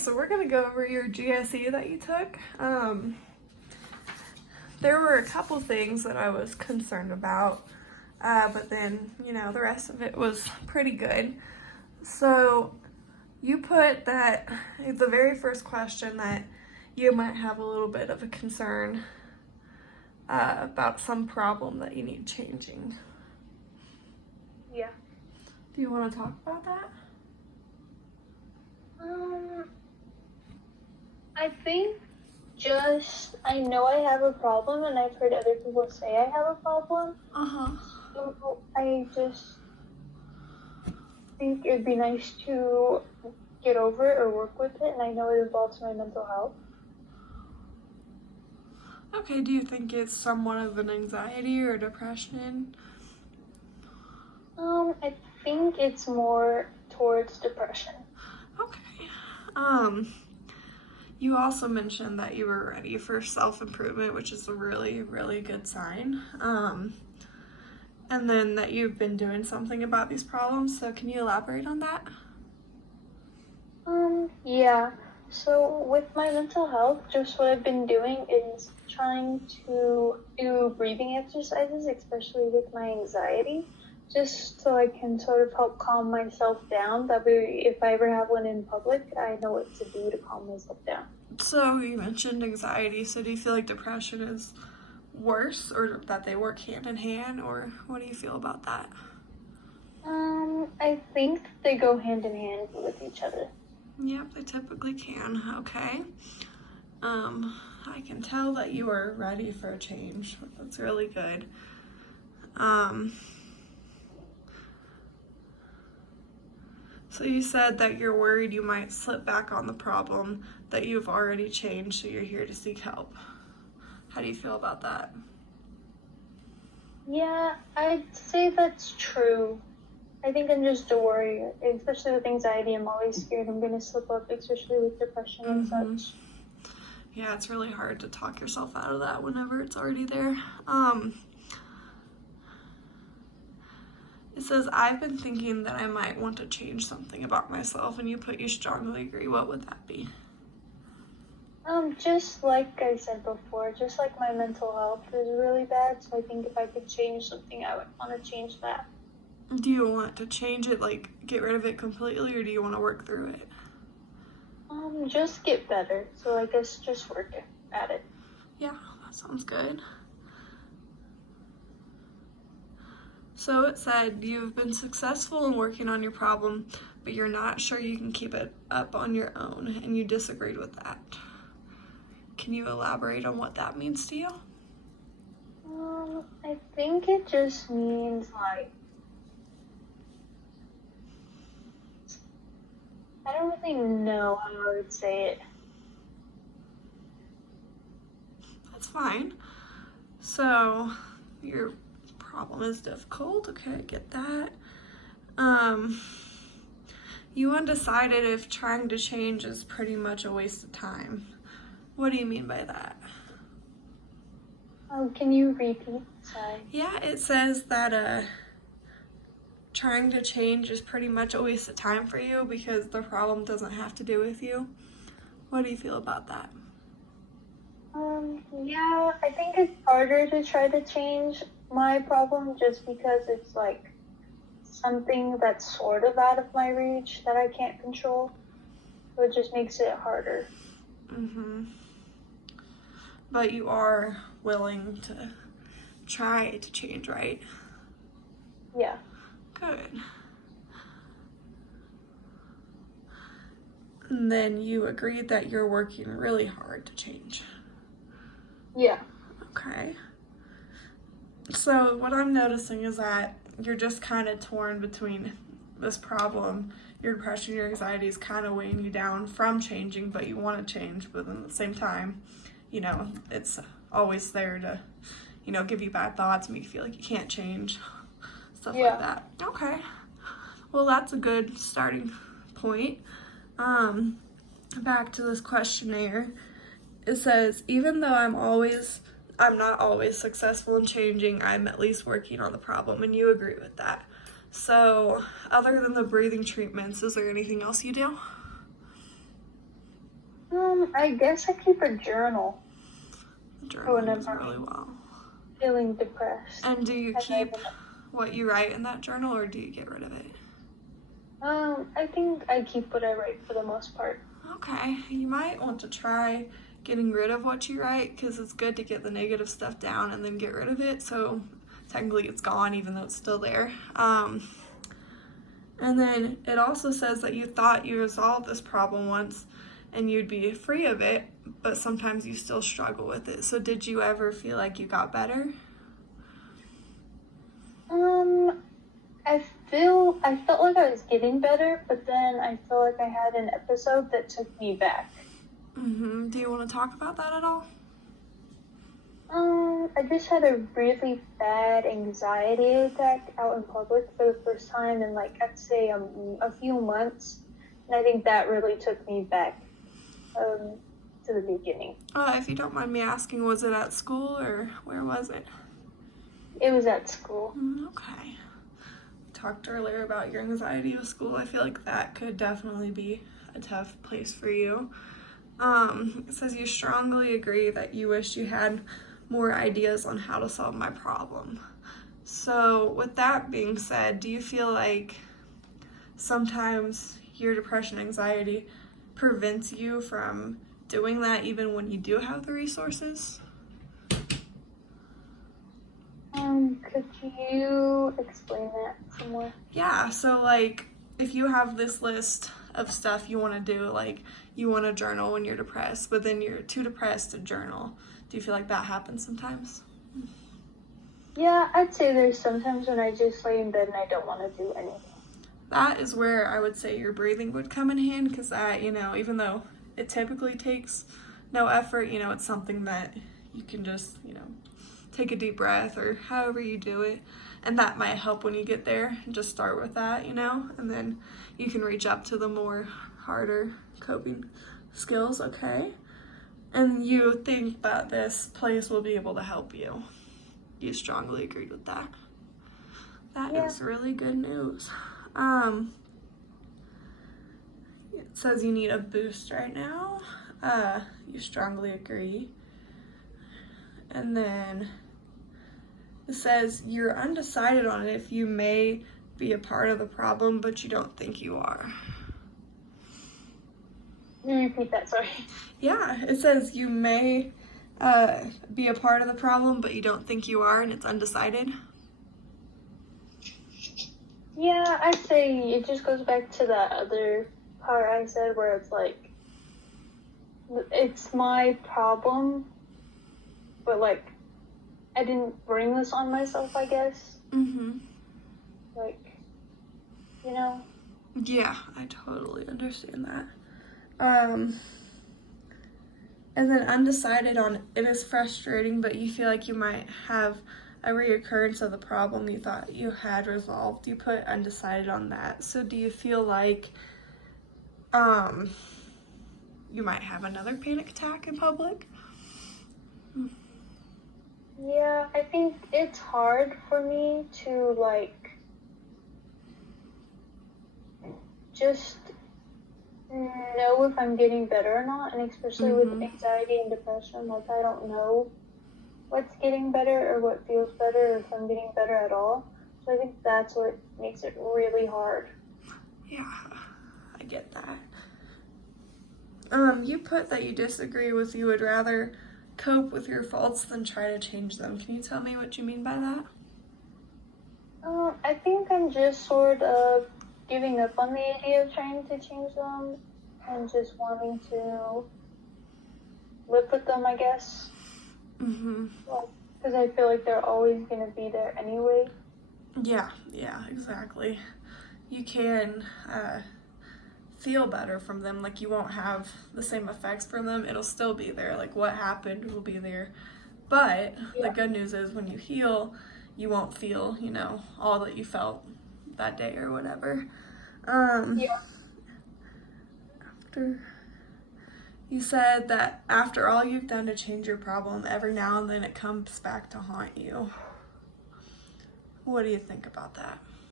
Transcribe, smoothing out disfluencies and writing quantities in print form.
so we're gonna go over your GSE that you took. There were a couple things that I was concerned about, but then, the rest of it was pretty good. So you put that the very first question that you might have a little bit of a concern about some problem that you need changing. Yeah. Do you want to talk about that? I think I know I have a problem, and I've heard other people say I have a problem. So I just think it'd be nice to get over it or work with it, and I know it involves my mental health. Okay, do you think it's somewhat of an anxiety or depression? I think it's more towards depression. Okay. You also mentioned that you were ready for self-improvement, which is a really, really good sign. And then that you've been doing something about these problems. So can you elaborate on that? Yeah. So with my mental health, just what I've been doing is trying to do breathing exercises, especially with my anxiety, just so I can sort of help calm myself down. That way, if I ever have one in public, I know what to do to calm myself down. So you mentioned anxiety. So do you feel like depression is worse, or that they work hand in hand, or what do you feel about that? I think they go hand in hand with each other. Yep, they typically can. Okay. I can tell that you are ready for a change. That's really good. So you said that you're worried you might slip back on the problem that you've already changed, so you're here to seek help. How do you feel about that? Yeah, I'd say that's true. I think I'm just a worrier, especially with anxiety. I'm always scared I'm going to slip up, especially with depression and such. Yeah, it's really hard to talk yourself out of that whenever it's already there. It says, I've been thinking that I might want to change something about myself, and you put you strongly agree. What would that be? Just like I said before, just like my mental health is really bad, so I think if I could change something, I would want to change that. Do you want to change it, like get rid of it completely, or do you want to work through it? Just get better. So I guess just work at it. Yeah, that sounds good. So it said you've been successful in working on your problem, but you're not sure you can keep it up on your own, and you disagreed with that. Can you elaborate on what that means to you? I think it just means I don't really know how I would say it. That's fine. So your problem is difficult. Okay, I get that. You undecided if trying to change is pretty much a waste of time. What do you mean by that? Can you repeat? Sorry. Yeah, it says that trying to change is pretty much a waste of time for you because the problem doesn't have to do with you. What do you feel about that? Yeah, I think it's harder to try to change my problem just because it's like something that's sort of out of my reach that I can't control. So it just makes it harder. But you are willing to try to change, right? Yeah. Good. And then you agreed that you're working really hard to change. Yeah. Okay. So what I'm noticing is that you're just kind of torn between this problem. Your depression, your anxiety is kind of weighing you down from changing, but you want to change, but at the same time, it's always there to, give you bad thoughts, make you feel like you can't change, stuff like that. Okay. Well, that's a good starting point. Back to this questionnaire. It says, even though I'm not always successful in changing, I'm at least working on the problem, and you agree with that. So, other than the breathing treatments, is there anything else you do? I guess I keep a journal Journaling does whenever really I'm well. feeling depressed. And do you And keep what you write in that journal, or do you get rid of it? I think I keep what I write for the most part. Okay, you might want to try getting rid of what you write, because it's good to get the negative stuff down and then get rid of it, so technically it's gone even though it's still there. And then it also says that you thought you resolved this problem once and you'd be free of it, but sometimes you still struggle with it. So did you ever feel like you got better? I felt like I was getting better, but then I feel like I had an episode that took me back. Do you want to talk about that at all? I just had a really bad anxiety attack out in public for the first time in like I'd say a few months, and I think that really took me back to the beginning. If you don't mind me asking, was it at school or where was it? It was at school. Okay. Talked earlier about your anxiety with school. I feel like that could definitely be a tough place for you. It says you strongly agree that you wish you had more ideas on how to solve my problem. So with that being said, do you feel like sometimes your depression, anxiety prevents you from doing that even when you do have the resources? Could you explain that some more? Yeah, so like if you have this list of stuff you want to do, like you want to journal when you're depressed, but then you're too depressed to journal, do you feel like that happens sometimes? Yeah, I'd say there's sometimes when I just lay in bed and I don't want to do anything. That is where I would say your breathing would come in hand, because that, even though it typically takes no effort, it's something that you can just, take a deep breath or however you do it. And that might help when you get there. Just start with that, and then you can reach up to the more harder coping skills, okay? And you think that this place will be able to help you. You strongly agreed with that. That is really good news. It says you need a boost right now. You strongly agree. And then it says you're undecided on if you may be a part of the problem, but you don't think you are. Can you repeat that? Sorry. Yeah, it says you may be a part of the problem, but you don't think you are, and it's undecided. Yeah, I'd say it just goes back to that other part I said where it's like, it's my problem, but like, I didn't bring this on myself, I guess. Like, Yeah, I totally understand that. And then undecided on it is frustrating, but you feel like you might have a reoccurrence of the problem you thought you had resolved. You put undecided on that. So do you feel like you might have another panic attack in public? Yeah, I think it's hard for me to like just know if I'm getting better or not, and especially with anxiety and depression, like I don't know what's getting better or what feels better or if I'm getting better at all. So I think that's what makes it really hard. Yeah, I get that. You put that you disagree with you would rather cope with your faults than try to change them. Can you tell me what you mean by that? I think I'm just sort of giving up on the idea of trying to change them and just wanting to live with them, I guess. Because I feel like they're always going to be there anyway. Yeah, exactly. You can feel better from them. Like, you won't have the same effects from them. It'll still be there. Like, what happened will be there. But the good news is when you heal, you won't feel, all that you felt that day or whatever. You said that after all you've done to change your problem, every now and then it comes back to haunt you. What do you think about that?